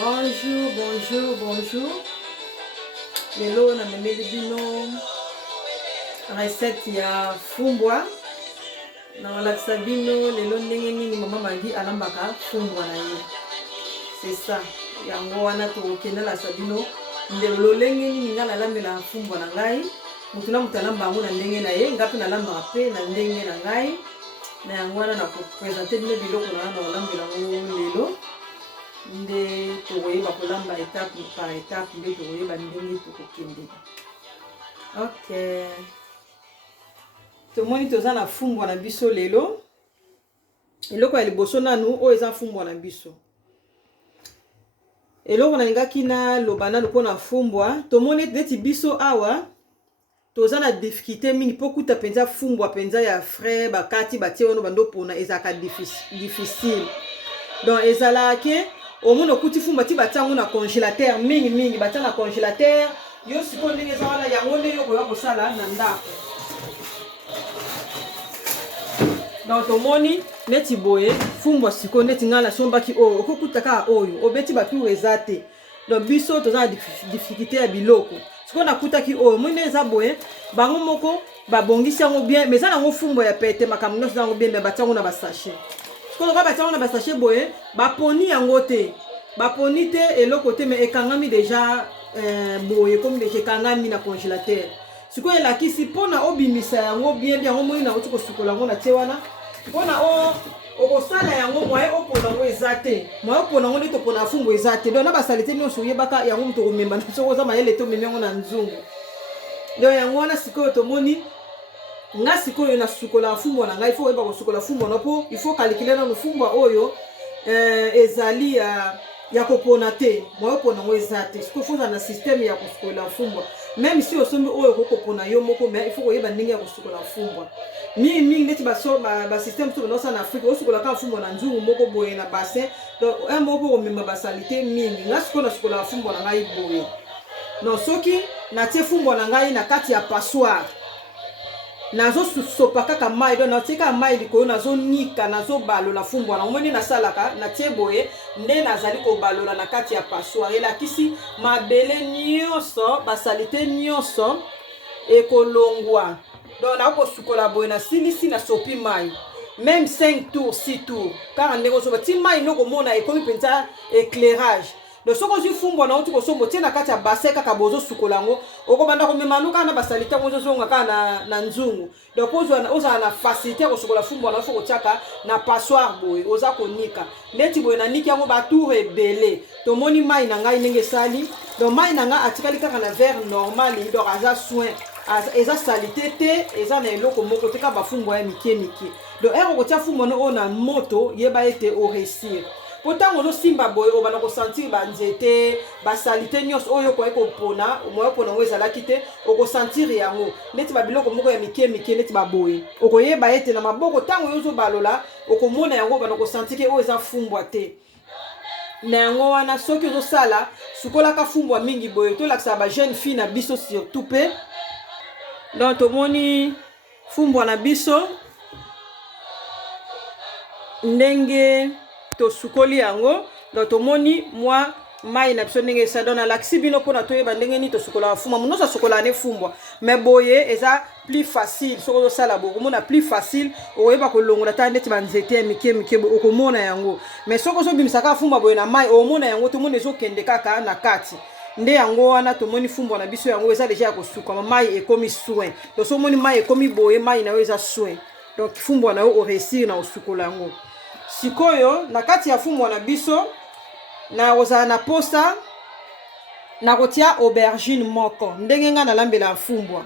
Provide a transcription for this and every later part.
Bonjour, bonjour, bonjour. Lelo na memeli bino recette ya fumbwa. Na walakisa bino lelo ndenge nini mama Magi alambaka fumbwa na ye. C'est ça. Yango wana tokokende la sabino ndelo lolenge nini nga nalambela fumbwa na ngai. Mutu na mutu alamba yango na ndenge na ye, ngapi nalambaka pe na ndenge na ngai. Na yango wana nakopresente bino biloko na olambela yango lelo. Nde tokoyeba kolamba étape par étape nde tokoyeba ndenge tokokende. Ok. Tomoni toza na fumbwa na biso lelo. Eloko ya liboso nanu oyo eza fumbwa na biso. Eloko na lingaki na loba nanu mpona fumbwa, tomoni neti biso awa toza na difficulté mingi po kuta penza fumbwa penza ya frais bakati batie wana bando pona ezaka difficile. Donc ezalaki omona okuti fumbwa ti batango na congélateur mingi batia na congélateur yo siko ndenge eza wana yango nde yo koya kosala na ndako. Donc tomoni neti boye fumbwa siko neti ngala sombaki oyo okokuta ka oyo obeti bapi eza te. Donc biso toza na difficulté ya biloko. Siko nakutaki oyo mwine eza boye bango moko babongisi yango bien mais eza nango fumbwa ya pete makambo nyonso yango bien mais batango na basachet. Siko ba batango na basachet boye baponi yango te. Baponi te eloko te mais ekangami déjà boye comme déjà ekangami na congélateur. Siko elakisi pona obimisa yango bien yango mwine na otuko sukola yango na tie wana. Pona okosala yango moye opona ngo ezate. Moye opona ngo nito pona fumbwa ezate. Donc na basalite nyonso yebaka yango muto komemba na soko za mayele to memengo na nzungu. Donc yango wana sikoyo tomoni nga sikoyo na sukola fumbwa na ngai fo yeba ko sukola fumbwa na po il faut calculer na fumbwa oyo ezali ya kopona te. Moye opona ngo ezate. Siko fo na système ya kosukola fumbwa. Même si osombi oyo kokopona yo moko mais il faut koyeba ndenge ya kosukola fumbwa. Mingi neti ba système to na Afrique osukola ka fumbwa na nzungu moko boye na bassin. Donc un moko komema basalite mingi. Nga siko na sukola fumbwa na ngai boye. Non soki na tie fumbwa na ngai na kati ya passoire. Nazo sopa kaka mai donc na tie ka mai likolo nazo nika nazo balola fumbwa na omoni na salaka na tie boye nde nazali ko balola na kati ya passoire elakisi mabele nyonso basalite nyonso ekolongwa. Donc na ko sukola boye na silisi na sopi mai même 5 tours 6 tours car ndeko so bati mai noko mona ekomi penza éclairage. Donc soko zu fumbwa na otu ko sombo tie na kati ya bassin kaka bozo sukola ngo okobanda ko memanuka na basalite ngozo zonga kana na nzungu. Donc oza na facilité ko sukola fumbwa na foko tiaka na passoire boye oza ko nika neti boye na niki yango ba tour ebele. Tomoni mai na ngai ndenge sali. Donc mai na nga atikali kaka na verre normal donc aza soin eza salite te eza na eloko moko te ka ba fumbwa ya mike. Donc ero ko tia fumbwa no na moto yeba ete o réussir. Pourtant on simba boy o bana ko sentir ba nzete ba salite nyos oyo ko ekopona moyo pona ngo ezalaki te o ko sentir yango neti ba biloko moko ya mike neti ba boy o ko yeba ete na maboko tango yozo balola o ko mona yango bana ko sentir ke o eza fumbwa te na yango wana soki ozo sala sukola ka fumbwa mingi boy to lakisa ba jeune fille na biso surtout pe. Donc tomoni fumbwa na biso ndenge to sukoli yango. Donc tomoni moi mai na biso ndenge ça donne l'axi bino pona toyeba ndenge ni to sukola fumbwa muno sa sukola ne fumbwa mais boye eza plus facile soko zo sala bo komona plus facile oyeba ko longola ta ndeti banzete mike okomona yango mais soko zo bimisaka fumbwa boye na mai omona yango to mona zo kende kaka na kati nde yango wana tomoni fumbwa na biso yango eza déjà ko suka mai ekomi soin. Donc so moni mai ekomi boye mai na eza soin. Donc fumbwa na o réussir na osukola yango. Sikoyo na kati ya fumbwa na biso na oza na posa na kotia aubergine moko ndenge nga na lambela fumbwa.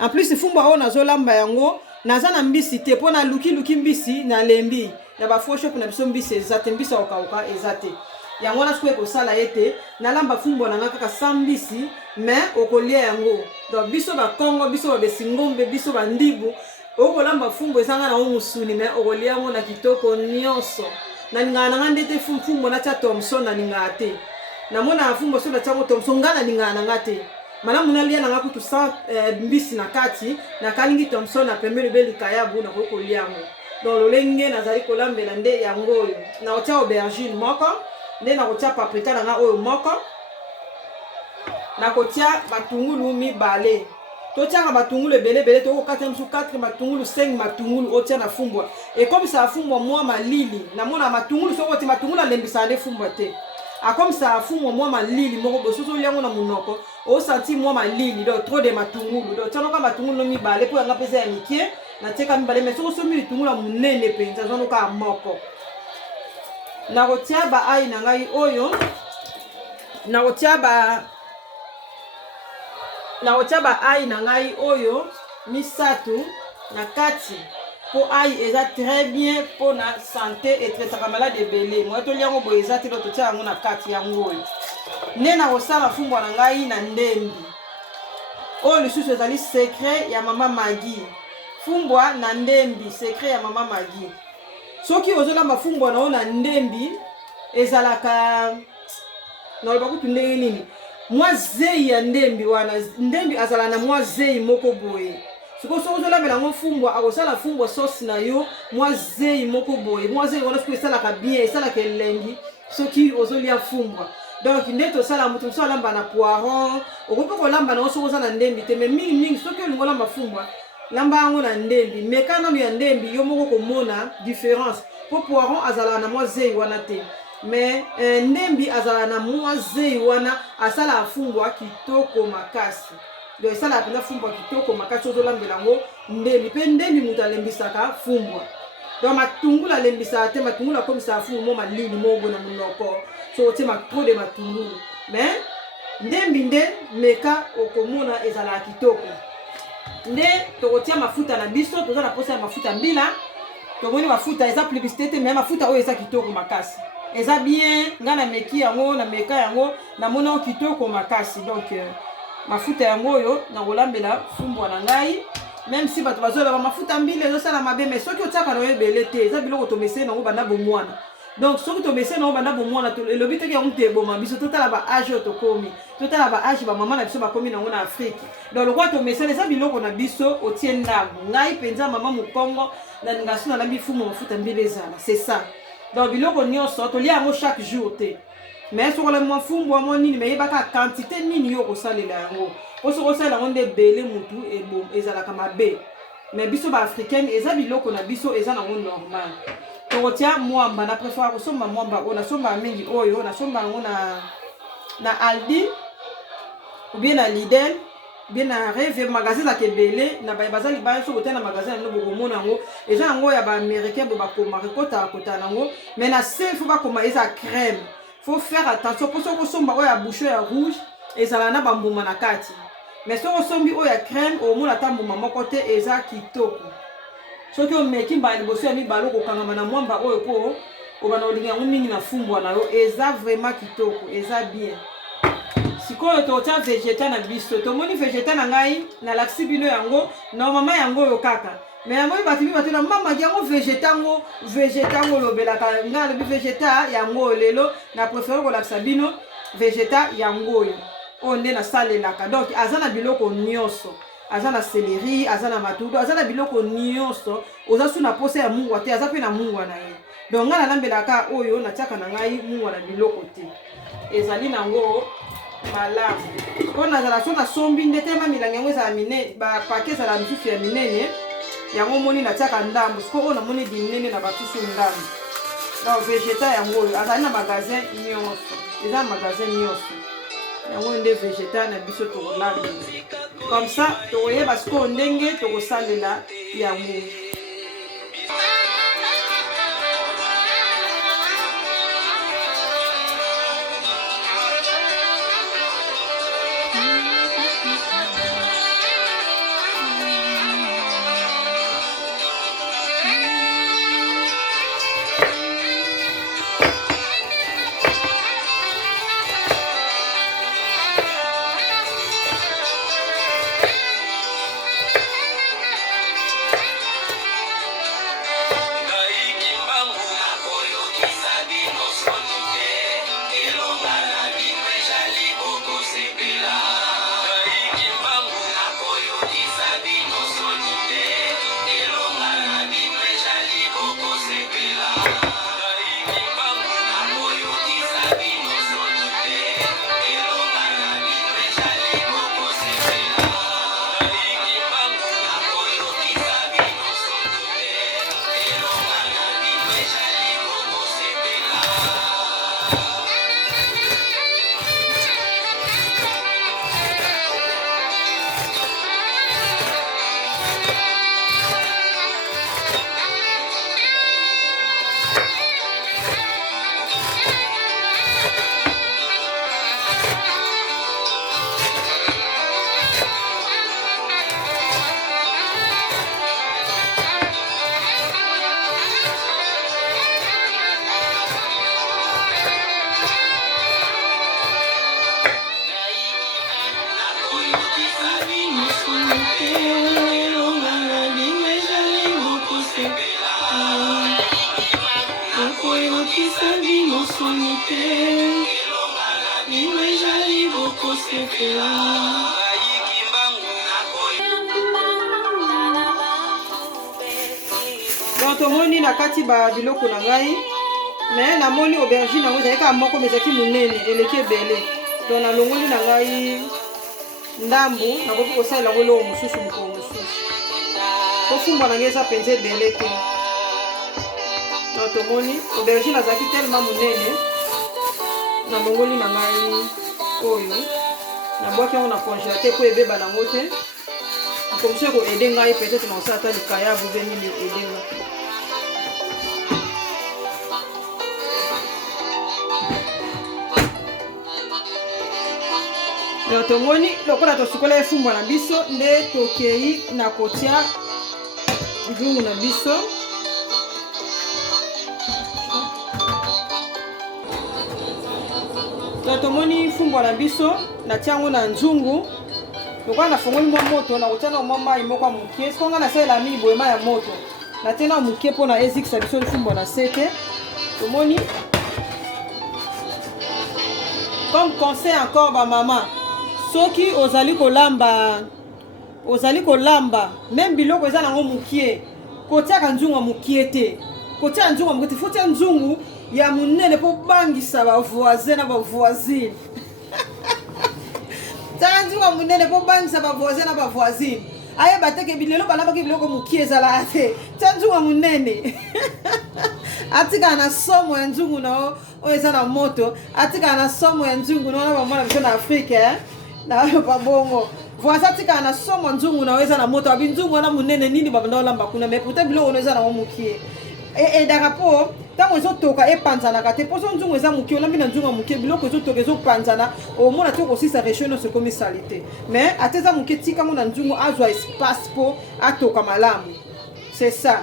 En plus fumbwa o nazo lamba yango naza na mbisi te pona luki mbisi na lembi na ba froche pona biso mbisi ezate mbisi okauka ezate yango na sikuye kosala ete na lamba fumbwa na nga kaka sambisi mais okolia yango. Donc biso ba Kongo biso ba besingombe biso ba ndibu okolamba fumbwa esanga na musuni mais okolia ngo na kitoko nyonso na ninga na ngande te fumbwa na tia Thomson na ninga te na mona fumbwa so na tia Thomson ngana ninga na ngate mana muna lia na ngakutu sa mbisi na kati na kalingi Thomson na pembele beli kayabu na kokolia ngo. Donc lolenge nazali kolambela nde yango na otia aubergine moko nde nakotia paprika na nga oyo moko, nakotia matungulu mibale. Totiaka matungulu ebele tokokata mosusu 4 matungulu 5 matungulu otia na fumbwa ekomisa fumbwa mwa malili. Namona matungulu soko ti matungulu alembisa nde fumbwa te, akomisa fumbwa mwa malili moko bososo liango na munoko osanti mwa malili do trop de matungulu do tianoka matungulu no mibale po yanga pesa ya mikie na tieka mibale mais soko so mitungulu ya munene penza zonoka moko. Nakotia ba ai na ngai oyo, nakotia ba ai na ngai oyo misatu na kati po ai eza très bien po na santé et traitaka malade ebele. Moi to liango boye eza te do totia yango na kati yango oyo. Nde nakosala fumbwa na ngai na ndembi oyo lisusu ezali secret ya mama Magi. Fumbwa na ndembi secret ya mama Magi. Soki ozolamba fumbwa na oyo na ndembi ezalaka naloba kutu ndenge nini mwa zei ya ndembi wana, ndembi azala na mwa zei moko boye. Siko so ozolambela ngo fumbwa akosala fumbwa sauce na yo mwa zei moko boye. Mwa zei wana siko esalaka bien, esalaka elengi soki ozolia fumbwa. Donc nde tosala mutu mosusu alamba na poiron, okoki kolamba na soko oza na ndembi te, mais mingi soki olingi olamba fumbwa lamba yango na ndembi. Meka nano ya ndembi yo moko komona différence po poiron azala na mwa zei wana te, mais ndembi azala na mwa zei wana asala fumbwa kitoko makasi. Donc esala apena fumbwa kitoko makasi ozolambela ngo ndembi. Pe ndembi mutu alembisaka fumbwa. Donc matungulu alembisaka te, matungulu akomisa fumbwa mo malili mogo na munoko so otie trop de matungulu. Mais ndembi nde meka okomona ezala kitoko. Nde tokotia mafuta na biso, toza na posa ya mafuta mbila. Tomoni mafuta eza publicité te, mais mafuta oyo eza kitoko makasi. Eza bien, nga na meki yango, na meka yango, na mona kitoko makasi. Donc mafuta yango oyo na kolambela fumbwa na ngai. Même si bato bazola mafuta mbila ezosala mabe, mais soki otiaka na yo ebele te, eza biloko tomese nango banda bomwana. Donc soki tomese nango banda bomwana to elobi te ke yango te boma biso totala ba age tokomi. Totala ba age ba mama na biso bakomi nango na Afrique. Donc le roi tomese eza biloko na biso otie ndambo. Ngai penza mama Mukongo na ngasi na lambi fumu mafuta mbila ezala. C'est ça. Donc biloko nyonso tolia yango chaque jour te. Mais sur le mwa fumbwa mo nini mais yebaka quantité nini yo kosalela yango. Oso kosala yango nde bele mutu e bom ezala kama be. Mais biso ba africaine eza biloko na biso eza nango normal. Tokotia mwamba na préfère kosomba mwamba o na somba mingi oyo na somba yango na Aldi ou bien na Lidl bien na Rêve magasin za kebele na bazali ba so kotana magasin no bokomona yango eza yango ya ba américain bo bakoma rekota kota nango. Mais na se faut ba koma eza crème. Faut faire attention pour so kosomba oyo ya bouchon ya rouge ezala na bambuma na kati. Mais so kosombi oyo ya crème o mona tambuma moko te eza kitoko. Soki omeki mbala liboso ya mibalo kokangama na mwamba oyo po obana olinga yango mingi na fumbwa na yo eza vraiment kitoko, eza bien. Sikoyo totia végétal na biso, tomoni végétal na ngai na laksi bino yango na mama yango oyo kaka. Mais yango batu na mama yango végétal ngo lobelaka nga lobi végétal yango lelo na préfère ko laksa bino végétal yango oyo. Onde na salelaka. Donc azana biloko nyonso. Azana céleri, azana matudo, azana biloko nyonso, oza suna posa ya mungwa te, aza pe na mungwa na ye. Donc nga na lambelaka oyo na tiaka na ngai mungwa na biloko te. Ezali nango malamu. Ko nazala so na sombi ndete ma milangi yango ezala minene, ba paquet ezala misusu ya minene. Yango moni na tiaka ndambo, siko oyo na moni di minene na batusu ndambo. Donc végétal yango oyo azali na magasin nyonso. Eza magasin nyonso. Yango nde végétal na biso tokolanda. Comme ça, tu voyez parce qu'on dengue, tu ressens là, il y a un Donc tomoni na kati ba biloko na ngai mais namoni aubergine nango ezalaki kaka moko mais ezalaki monene eleki ebele donc nalongoli na ngai ndambu nakoki kosalela yango eloko mosusu mokolo mosusu po fumbwa na ngai eza mpenza ebele te. Donc tomoni aubergine azalaki tellement monene nalongoli na ngai oyo nabwaki yango na congélateur po ebeba nango te comme ça koede ngai peut-être na osala ata likaya bubeni ede nga. Donc tomoni lokola tosukola efumbwa na biso nde tokei na kotia nzungu na biso. Donc tomoni fumbwa na biso natia yango na nzungu lokola nafongoli mwa moto na kotia na mwa mai moko ya mokie soki nga nasalela mingi boye mai ya moto natia na mokie mpona ezikisa biso lifumbwa na se te. Tomoni comme conseil encore ba mama soki ozali kolamba même biloko eza nango mokie kotiaka nzungu ya mokie te kotia nzungu ya mokie te fotia nzungu ya monene po bangisa ba voisin na ba voisine tala nzungu ya monene po bangisa ba voisin na ba voisine ayeba te ke bilelo balambaki biloko mokie ezala te tia nzungu ya monene atika na somo ya nzungu na oyo eza na moto atika na somo ya nzungu na bamwana biso na Afrique na babongo voisin atika na somo ya nzungu na oyo eza na moto abi nzungu wana monene nini babanda olamba kuna mais pourtant biloko oyo eza na mokie edaka po ntango ezotoka epanzanaka te mposo nzungu eza mokie olambi na nzungu ya mokie biloko ezotoka ezopanzana omona te okosisa réchaud nyonso ekomi sali te mais ate eza mokie tikango na nzungu azwa espace mpo atoka malamu. C'est ça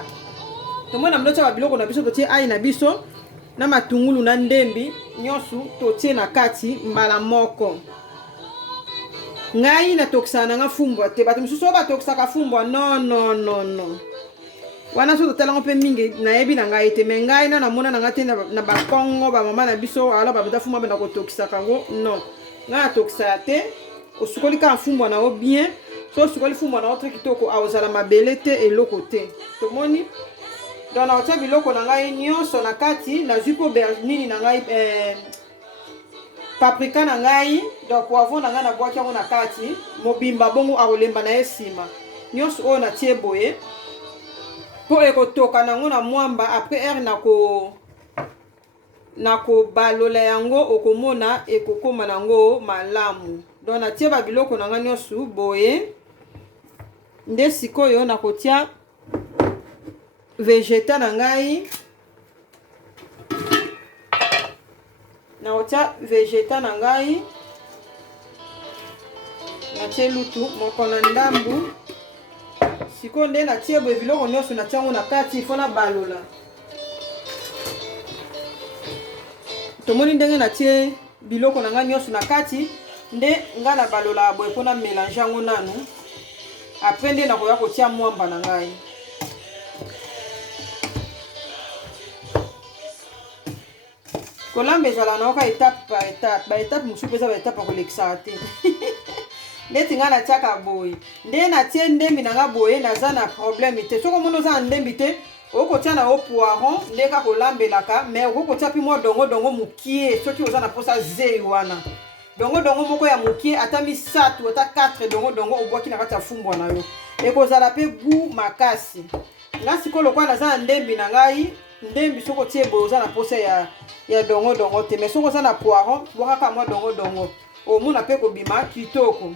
tomona mlocha ba biloko na biso totie ai na biso na matungulu na ndembi nyonso totie na kati mbala moko. Ngai natokisa nanga fumbwa te bato mosusu oyo batokisaka fumbwa non wana so totala ngo mpe mingi nayebi na ngai te mais ngai na namona na ngai te na bakongo bamama na biso alors babeta fumbwa benda kotokisaka ngo non ngai natokisa te osukoli kaka fumbwa na yo bien so osukoli fumbwa na yo tre kitoko aozala mabele te eloko te. Tomoni donc naotia biloko na ngai nyonso na kati nazwi mpo nini na ngai paprika na ngai donc poivron na ngai nabwaki yango na kati mobimba bongo akolemba na ye nsima nyonso oyo natie boye mpo ekotoka nango na mwamba après heure na kobalola yango okomona ekokoma nango malamu. Donc natie babiloko na ngai nyonso boye nde sikoyo nakotia vegeta na ngai naotia vegeta na ngai natie lutu moko na ndambu sikoyo nde natie boye biloko nyonso natia yango na kati ifo na balola. Tomoni ndenge natie biloko na ngai nyonso na kati nde nga na balola boye mpona mélange yango nanu après nde nakoya kotia mwamba na ngai. Kolamba ezala na oka étape par étape baétape mosusu mpe eza baétape akolekisaka te ndeti ngai natiaka boye nde natie ndembi na nga boye naza na problème te soki omona oza na ndembi te okotia na yo poiron nde kaka kolambelaka mais okokotia mpe mwa dongo mokie soki oza na mposa zei wana dongo moko ya mokie ata misatu ata 4 dongo obwaki na kati ya fumbwa na yo ekozala mpe goût makasi. Nga sikoyo lokola naza na ndembi na ngai ndembi soko tie boye oza na mposa ya dongo te mais soko oza na poiron bwakaka mwa dongo omona mpe kobima kitoko.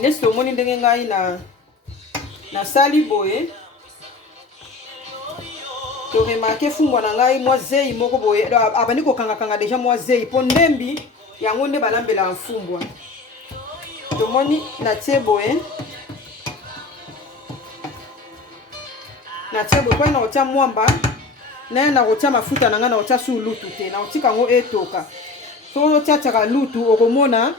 Nesi tomoni ndenge ngai na sali boye toremarke fumbwa na ngai mwa zei moko boye abandi kokangakanga deja mwa zei mpo ndembi yango nde balambela mfumbwa. Tomoni natie boye kwa na kotia mwamba naye na kotia mafuta na ngai na kotia su lutu te na kotika yango etoka soki otiatiaka lutu okomona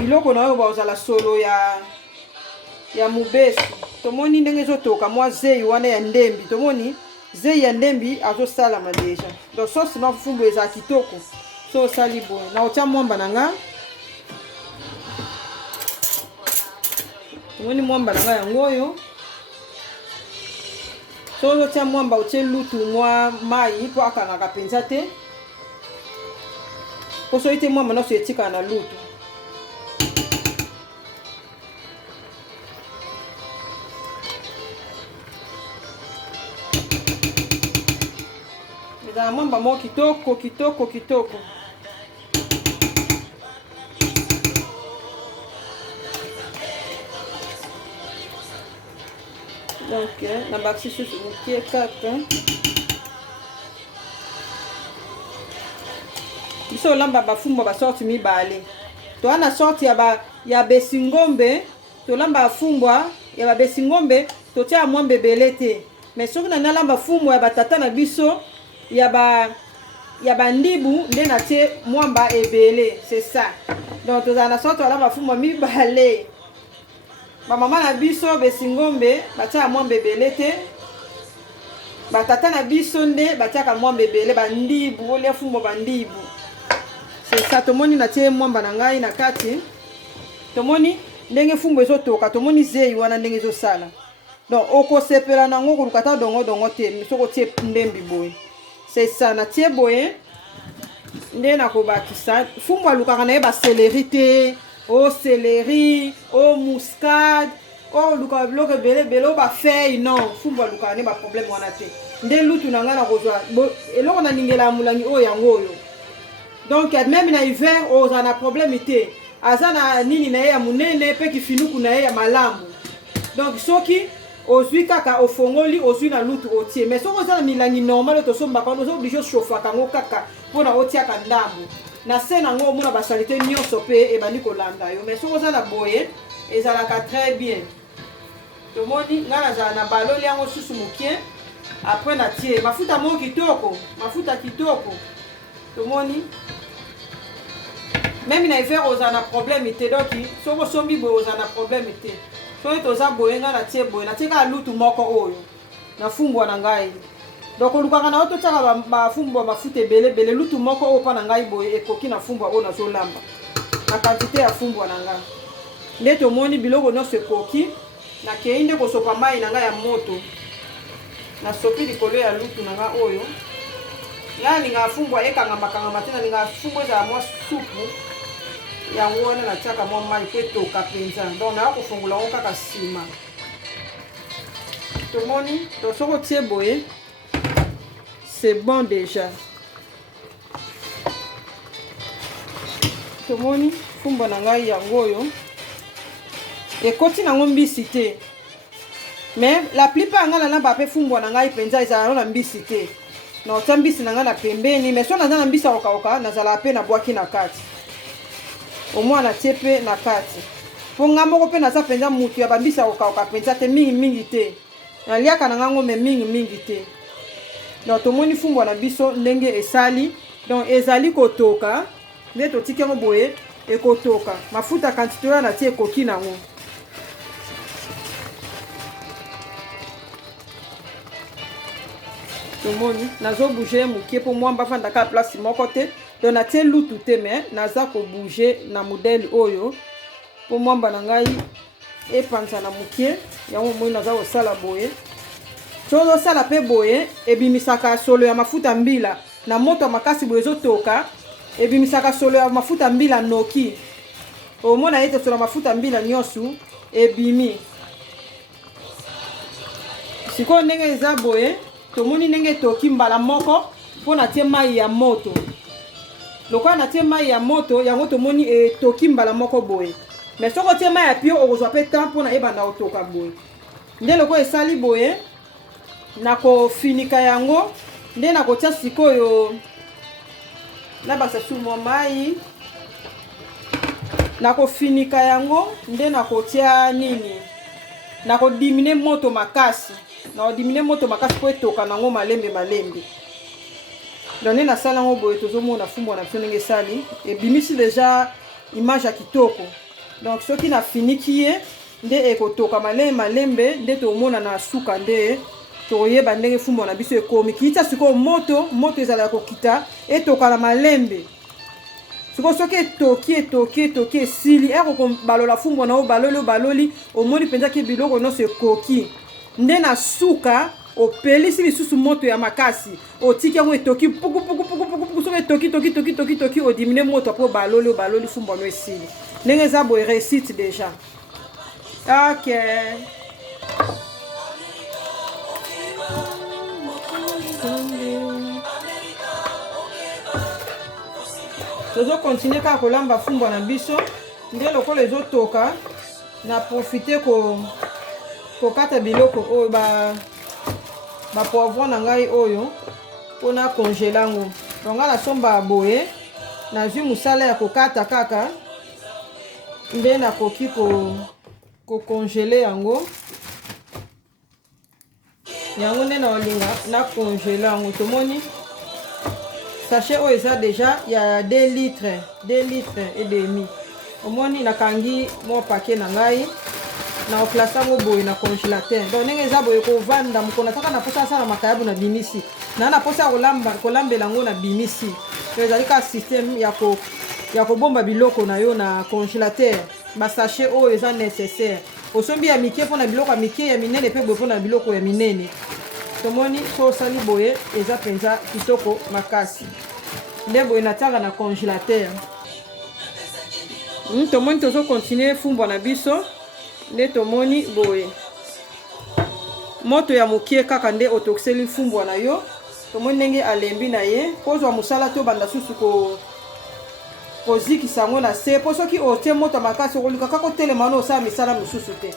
biloko na oyo baozala solo ya mobesu. Tomoni ndenge ezotoka mwa zei wana ya ndembi tomoni zei ya ndembi azosalama deja. Donc sauce na fumbu eza kitoko. So sali boye. Na otia mwamba nanga. Tomoni mwamba nanga yango oyo. So otia mwamba otie lutu mwa mai po akangaka penza te. Po so ite mwamba na so etika na lutu. Eza mwamba mo kitoko kitoko kitoko. Donc, na baxi susu mukie kaka. Biso lamba bafumbo ba sorti mibale. To ana sorti ya besingombe, to lamba fumbwa ya ba besingombe, to tia mwambe belete. Mais soki na lamba fumbwa ya batata na biso ya ba ndibu nde na tie mwamba ebele, c'est ça. Donc to ana sorti lamba fumbwa mibale. Ba mama na biso besingombe batia mwambe belete. Batata na biso nde batia ka mwambe belele ba ndibu, ole fumbwa ba ndibu. C'est ça, tomoni na tie mwamba na ngai na kati. Tomoni ndenge fumbu ezotoka, tomoni zei wana ndenge ezosala. Donc okosepela nango koluka ta dongo te, misoko tie ndembi boye. C'est ça, na tie boye nde na kobakisa. Fumbu alukaka na ye ba céleri te, o céleri, o muscade, o luka bloke bele o ba feuille, non. Fumbu alukaka ne ba problème wana te. Nde lutu na nga na kozwa eloko na ningela mulangi o yango oyo. Donc même na hiver on a problème té azana nini na ya munene pe ki finuku na ya malamu. Donc soki ozui kaka ofongoli ozui na lutu otie, mais soko za milangi normal to somba pa ozo obligé chauffer kango kaka pona otia ka ndambu na sena ngo mona ba salite nyonso pe e bani ko landa yo, mais soko za na boye ezalaka très bien. To moni ngana za na baloli yango susu mukie après na tie mafuta mo kitoko, mafuta kitoko. To moni même na hiver ozana problème ite, donc soko sombi boye ozana problème ite. So etoza boye nga na tie boye na tika lutu moko oyo na fumbwa na ngai. Donc olukaka na oto tsaka ba fumbwa mafuta ebele lutu moko oyo pa na ngai boye ekoki na fumbwa oyo na zolamba na quantité ya fumbwa na ngai. Nde tomoni biloko nyonso ekoki na keinde kosopa mai na ngai ya moto na sopi likolo ya lutu na ngai oyo. Nga ninga fumbwa ekangama tena ninga fumbwa za mwa supu yango wana na tiaka mwa mai pe toka penza. Donc na kofungula ngo kaka sima. Tomoni to soko tie boye c'est bon déjà. Tomoni fumbwa na ngai yango oyo ekoti nango mbisi te. Mais la plupart ngala na ba pe fumbwa na ngai penza ezala na mbisi te. Na otia mbisi na nga na pembeni, mais so naza na mbisi oka nazala pe na bwaki na kati. Au moins na tie pe na kati. Po nga moko pe naza penza mutu ya bambisi oka penza te mingi te. Na liaka na ngango me mingi te. Donc tomoni fumbwa na biso ndenge esali, donc ezali kotoka, nde to tiki ngo boye ekotoka. Mafuta quantité na tie ekoki nango. Tomoni nazo bouger mukie po mwamba fanda ka place moko te. Donc na tie lutu te, mais naza ko bouger na modèle oyo po mwamba na ngai epanza na mukie yango moi naza ko sala boye. Tozo sala pe boye ebimisaka solo ya mafuta mbila na moto makasi boye zotoka ebimisaka solo ya mafuta mbila noki. Omona yete solo mafuta mbila nyosu ebimi. Siko ndenge eza boye tomoni ndenge toki mbala moko pona tie mai ya moto. Lokola na tie mai ya moto yango tomoni toki mbala moko boye. Mais soko tie mai ya pio okozwa pe temps pona ebanda otoka boye. Nde loko esali boye na ko finika yango nde na kotia sikoyo na basasu mo mai na ko finika yango nde na kotia nini na ko dimine moto makasi. Na dimine moto makasi po etoka nango malembe. Donc na sala ngo boye tozomona fumbwa na ndenge sali et bimisi déjà image ya kitoko. Donc soki na finiki ye nde ekotoka malembe nde tomona na suka nde toyeba ndenge fumbo na biso ekomi kita siko moto ezala kokita etoka na malembe siko soki etoki esili balola fumbo na baloli omoni penza ki biloko nyonso ekoki nde na suka opelisi lisusu moto ya makasi otiki yango etoki puku soki etoki odimine moto apo baloli fumbo no esili ndenge eza boye réussite déjà. Ok, tozo continuer kaka kolamba fumbo na biso nde lokola ezotoka na profiter kokata biloko oyo ba poivron na ngai oyo mpona congela yango donga nasomba boye nazwi mosala ya kokata kaka nde nakoki kokongele yango nde naolinga na congela yango. Tomoni sachet oyo eza deja ya 2 litres et demi. Omoni nakangi mo paquet na ngai na oplace yango boye na congélateur. Donc ndenge eza boye kovanda mokona taka na posa asala makayabu na bimisi na posa kolambela yango na bimisi. Ezali ka système ya kobomba biloko na yo na congélateur. Ba sachet oyo eza nécessaire. Osombi ya mike mpona biloko ya mike ya minene pe boye mpona biloko ya minene. Tomoni so osali boye eza penza kitoko makasi. Nde boye natiaka na congélateur. Tomoni tozo continuer fumbo na biso. Nde tomoni boye moto ya mokie kaka nde otokiseli fumbo na yo. Tomoni ndenge alembi na ye kozwa mosala to banda susu kozikisa yango na se po soki otie moto makasi okoluka kaka otelema no osala misala mosusu te.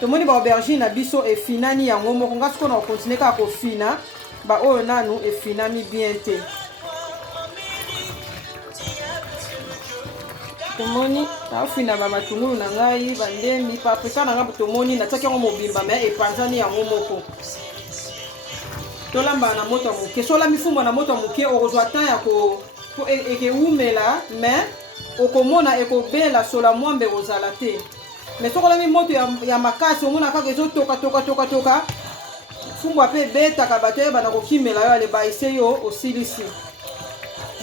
Tomoni ba aubergine na biso efinani yango moko ngasi kona okontinue kaka kofina ba oyo nanu efinami bien te. Tomoni afina ba matungulu na ngai bandembi paprika na ngai tomoni nataki yango mobimba me epanzani yango moko. Tolamba na moto moke sola mifumba na moto moke okozwa temps ya ko ekeumela me okomona ekobela sola mwambe ozala te. Mais sokola mi moto ya makasi omona kaka ezotoka fumba pe beta ka bato bana kokimela yo ale baise yo osilisi.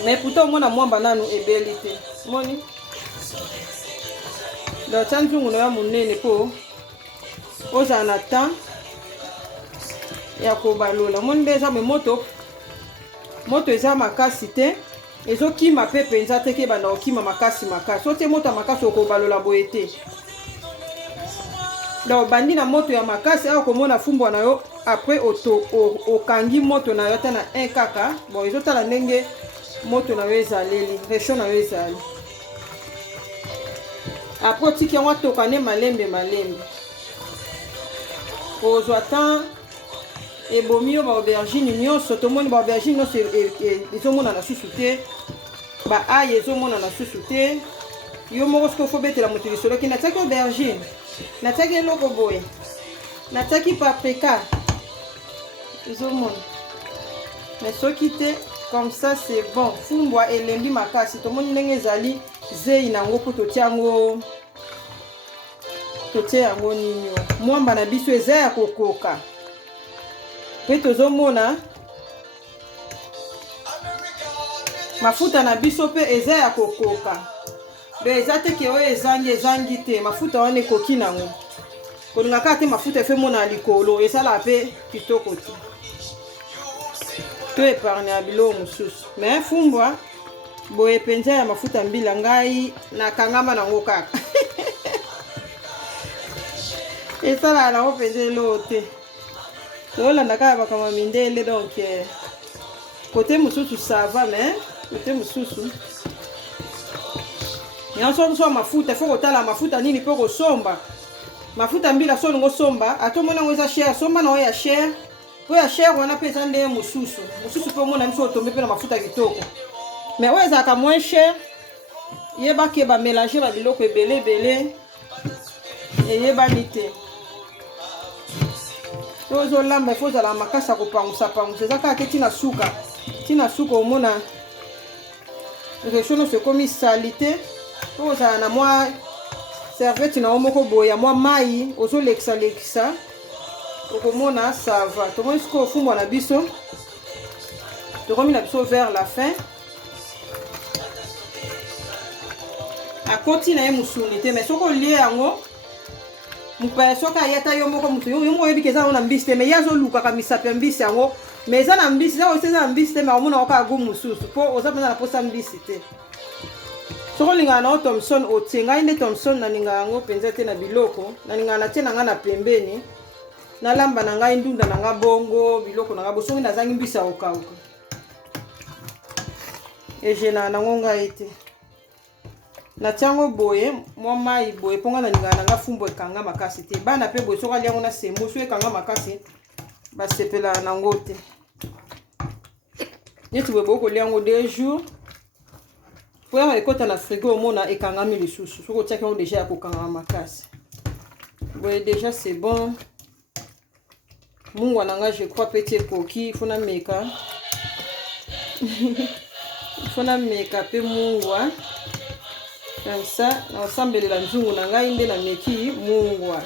Mais pourtant omona mwamba nanu ebeli te. Moni do tsanzungu no ya munene po oza na temps ya kobalola. Moni beza me moto eza makasi te ezokima pe penza te ke bana okima makasi ote moto makasi okobalola boye te. Donc bandi na moto ya makasi a komona fumbo na yo après okangi moto na yo ta na 1 kaka bon ezotala ndenge moto na yo ezaleli réchaud na yo ezali après tiki yango tokane malembe ozwa temps ebomi yo ba aubergine nyonso tomoni ba aubergine nyonso ezomona na susu te ba aye ezomona na susu te yo moko siko fo betela moto lisolo ki natiaki aubergine natiaki eloko boye natiaki paprika ezomona mais soki te comme ça c'est bon. Fumbwa elembi makasi tomoni ndenge ezali zei nango po totia yango nini mwamba na biso eza ya kokoka pe tozomona mafuta na biso pe eza ya kokoka. Be eza te ke oyo ezangi te mafuta wana ekoki nango kolinga kaka te mafuta efe mona likolo ezala pe kitoko te to epargne ya biloko mosusu. Mais fumbwa boye penza ya mafuta mbila ngai nakangama nango kaka esala nango penza eloo te tolanda kaka bakama mindele. Donc kote mosusu ça va mais kote mosusu nyonso mafuta ifo kotala mafuta nini po kosomba mafuta mbila so ngo somba atomona ngo eza cher somba na ya cher po ya cher wana pesa nde mosusu po mona miso tombe pe na mafuta kitoko. Mais oyo ezaka moins cher yeba ke ba mélanger ba biloko ebele eyebani te tozo lamba ifo zala makasa kopangusa eza kaka tina suka omona réchaud se komi salite ozala na mwa serviette na omoko boya mwa mai ozolekisa Okomona ça va. Tomoni siko fumbwa na biso. Tokomi na biso vers la fin. Akoti na ye musuni te mais soko lie yango mupa soka yata yo moko mutu yo mo yebi keza na mbisi te mais yazo luka ka misape mbisi yango mais eza na mbisi za oseza na mbisi te mais omona oka go mususu po oza pena na posa mbisi te. Soko linga na Thomson otenga inde Thomson na linga yango penza te na biloko na linga na tena nga na pembeni na lamba na ngai ndunda na nga bongo biloko na nga bosongi na zangi mbisi okauka ejena na ngonga ete na tiango boye mwa mai boye ponga na linga na nga fumbo ekanga makasi te bana pe boye soka liango na sembo so ekanga makasi basepela na ngo te neti boye boko liango 2 jours po ya ekota na frigo omona ekangami lisusu soko tiaki yango déjà ya kokanga makasi boye déjà c'est bon. Mungwa nanga je crois petit koki fona meka fona meka pe mungwa comme ça na ensemble la nzungu nanga inde na meki mungwa.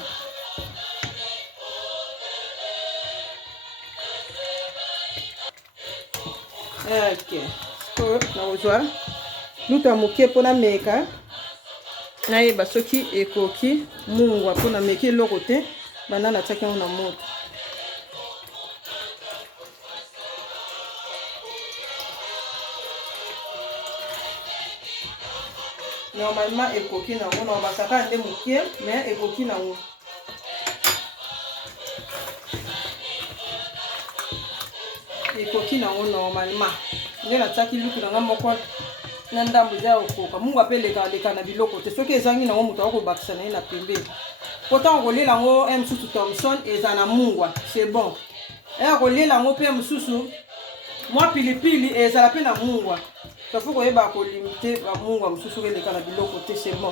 OK so na ozwa luta moke pona meka na yeba soki ekoki mungwa pona meki loko te banana tsaki na moto. Normalement ekoki na ngo na basaka nde mokie mais ekoki na ngo ekoki na ngo normalement nde na tsaki luku na nga moko na ndambo za okoka mungu apeleka leka na biloko te soki ezangi na ngo mutu akobakisa na ye na pembeni pourtant kolela ngo msusu Thomson eza na mungwa c'est bon kolela ngo pe msusu mwa pilipili ezala pe na mungwa faut que yeba ko limiter ba mungwa msusu keleka na biloko te c'est bon.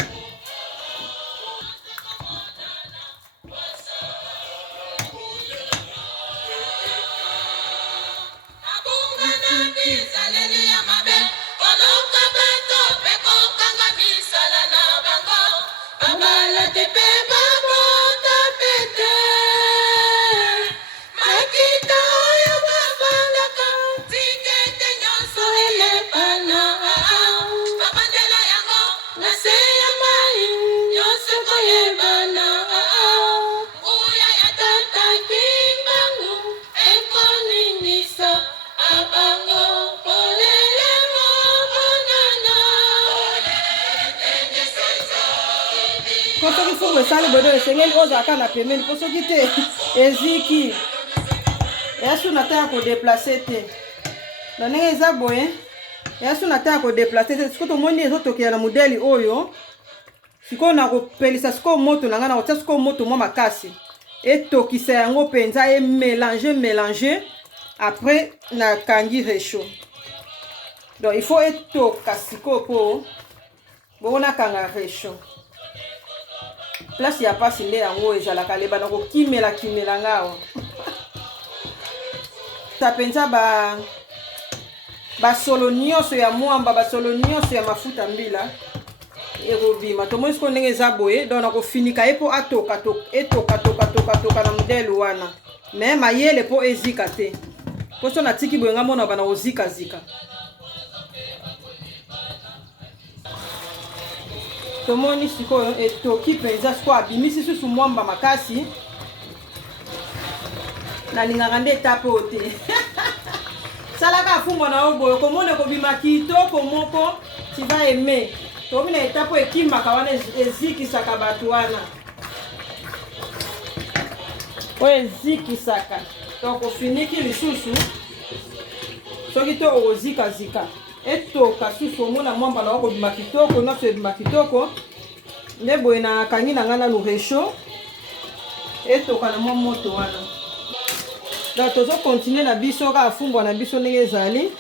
Kosoki fumo sale bodo esengeli oza kana pembeni kosoki te eziki yasu na ta ko déplacer te na ndenge eza boye yasu na ta ko déplacer te siko tomoni ezotokela na modeli oyo siko na kopelisa siko moto na ngana kotia siko moto mwa makasi etokisa yango penza e mélanger après na kangi réchaud donc il faut etoka siko po bona kanga réchaud place ya pasi nde yango ezalaka lebana kokimela ngawa tapenza basolo nyonso ya mwamba basolo nyonso ya mafuta mbila ekobima tomoni siko ndenge eza boye donc nakofinika ye po etoka na modele wana mais mayele po ezika te poso natiki boye nga mona bana kozikazika tomoni sikoyo etoki penza siko abimisi susu mwamba makasi nalingaka nde etape oyo te salaka afungwa na yo boye komona ekobima kitoko moko tu vas aimer tokomi na etape oyo ekimaka wana ezikisaka bato wana oyo ezikisaka donc ofiniki lisusu soki to okozikazika etoka susu omona mwamba na okobima kitoko nyonso ebima kitoko nde boye na kangi na nga nanu réchaud etoka na mwa moto wana donc tozokontinue na biso kaka afumbwa na biso ndenge ezali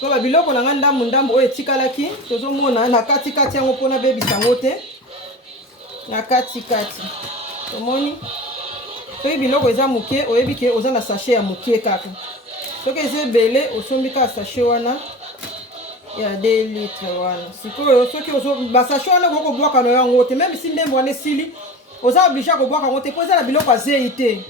so babiloko na nga ndambu oyo etikalaki tozomona na katikati yango mpona bebisa yango te na katikati tomoni soki biloko eza moke oyebi ke oza na sachet ya moke kaka soki eza ebele osombi kaka sachet wana ya 2 litres wana sikoyo soki basachet wana kokobwaka na yango te même si ndembo wana esili oza oblige kobwaka yango te po eza na biloko azei te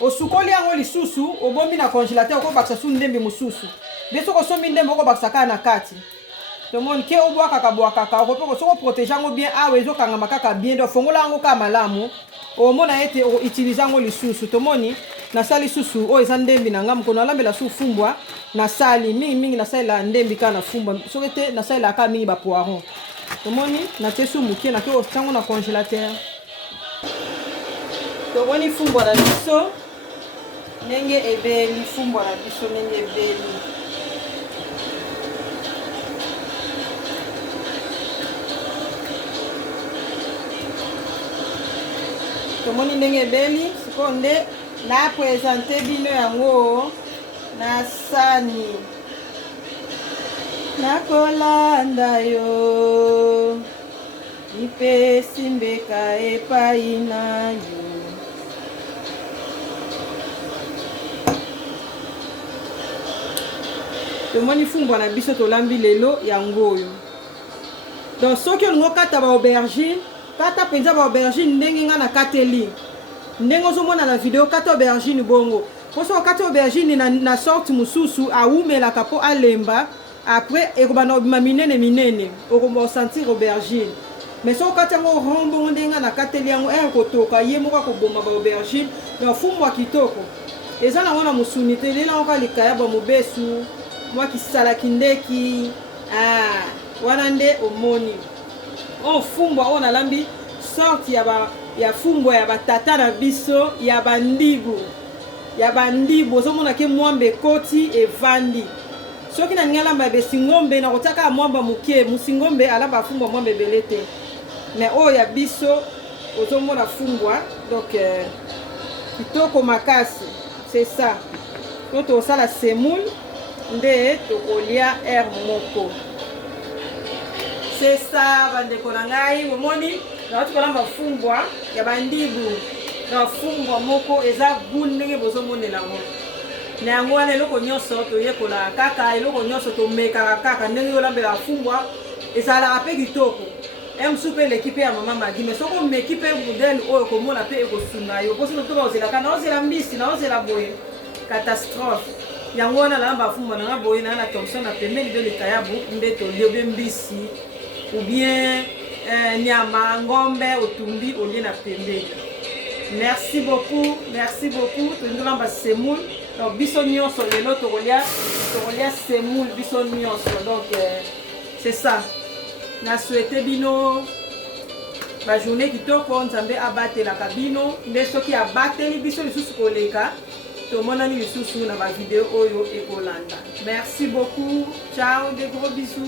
osukoli yango lisusu obombi na congélateur okobakisa su ndembe mosusu biso kosombi ndembe okobakisa kaka na kati tomoni ke obwakaka bwakaka okope soko protéger yango bien awa ezokangama kaka bien do fongola yango kaka malamu omona ete utiliser yango lisusu tomoni nasali susu oyo eza ndembi na nga mokono alambela su fumbwa nasali mingi nasalela ndembi kaka na fumbwa soki te nasalela kaka mingi bapoiron tomoni natie su mokie nake otiango na congélateur tomoni fumbwa na biso ndenge ebeli fumbwa na biso ndenge ebeli tomoni ndenge ebeli sikoyo nde na présente bino yango na sani nakolanda yo mipesi mbeka epai na yo tomoni fumbwa na biso tolambi lelo yango oyo donc soki olingo kata ba aubergine kata penza ba aubergine ndenge nga na kateli ndenge ozomona na video kata aubergine bongo poso kata aubergine na sorte mususu awumelaka po alemba après ekobana obima minene okosentir aubergine mais so kata yango rombo ndenge nga na kateli yango ekotoka ye moko akoboma ba aubergine na fumbwa kitoko eza nango na musuni te lela yango likaya ba mobesu mwa kisalaki ndeki wana nde omoni fumbwa oyo nalambi sorte ya fumbwa ya batata na biso ya bandibu ozomona ke mwamba ekoti evandi soki na ngalamba besingombe na kotaka mwamba mukie musingombe alamba fumbwa mwamba ebele te mais oyo ya biso ozomona fumbwa donc kitoko makasi c'est ça to tosala semoule nde tokolia air moko c'est ça bandeko na ngai omoni na tukolamba fumbwa ya bandibu na fumbwa moko eza goût ndenge bozomonela ngo na yango wana eloko nyonso toyekola kaka eloko nyonso tomekaka kaka ndenge olambela fumbwa ezalaka mpe kitoko mosusu mpe l'équipe ya mama magi mais soko omeki mpe modele oyo komona mpe ekosunga yo mposi totoba ozelaka naozela mbisi naozela boye catastrophe yango wana nalamba fumbwa nanga boye nanga na thomson na pembeni mpe likayabu nde tolie obe mbisi ou bien nyama ngombe otumbi olie na pembeni. Merci beaucoup tolamba semoule donc biso nyonso lelo tokolia semoule biso nyonso donc c'est ça na souhaité bino ba journée kitoko nzambe abatelaka bino nde soki abateli biso lisusu koleka tomonani lisusu na ba vidéo oyo ekolanda. Merci beaucoup, ciao, des gros bisous.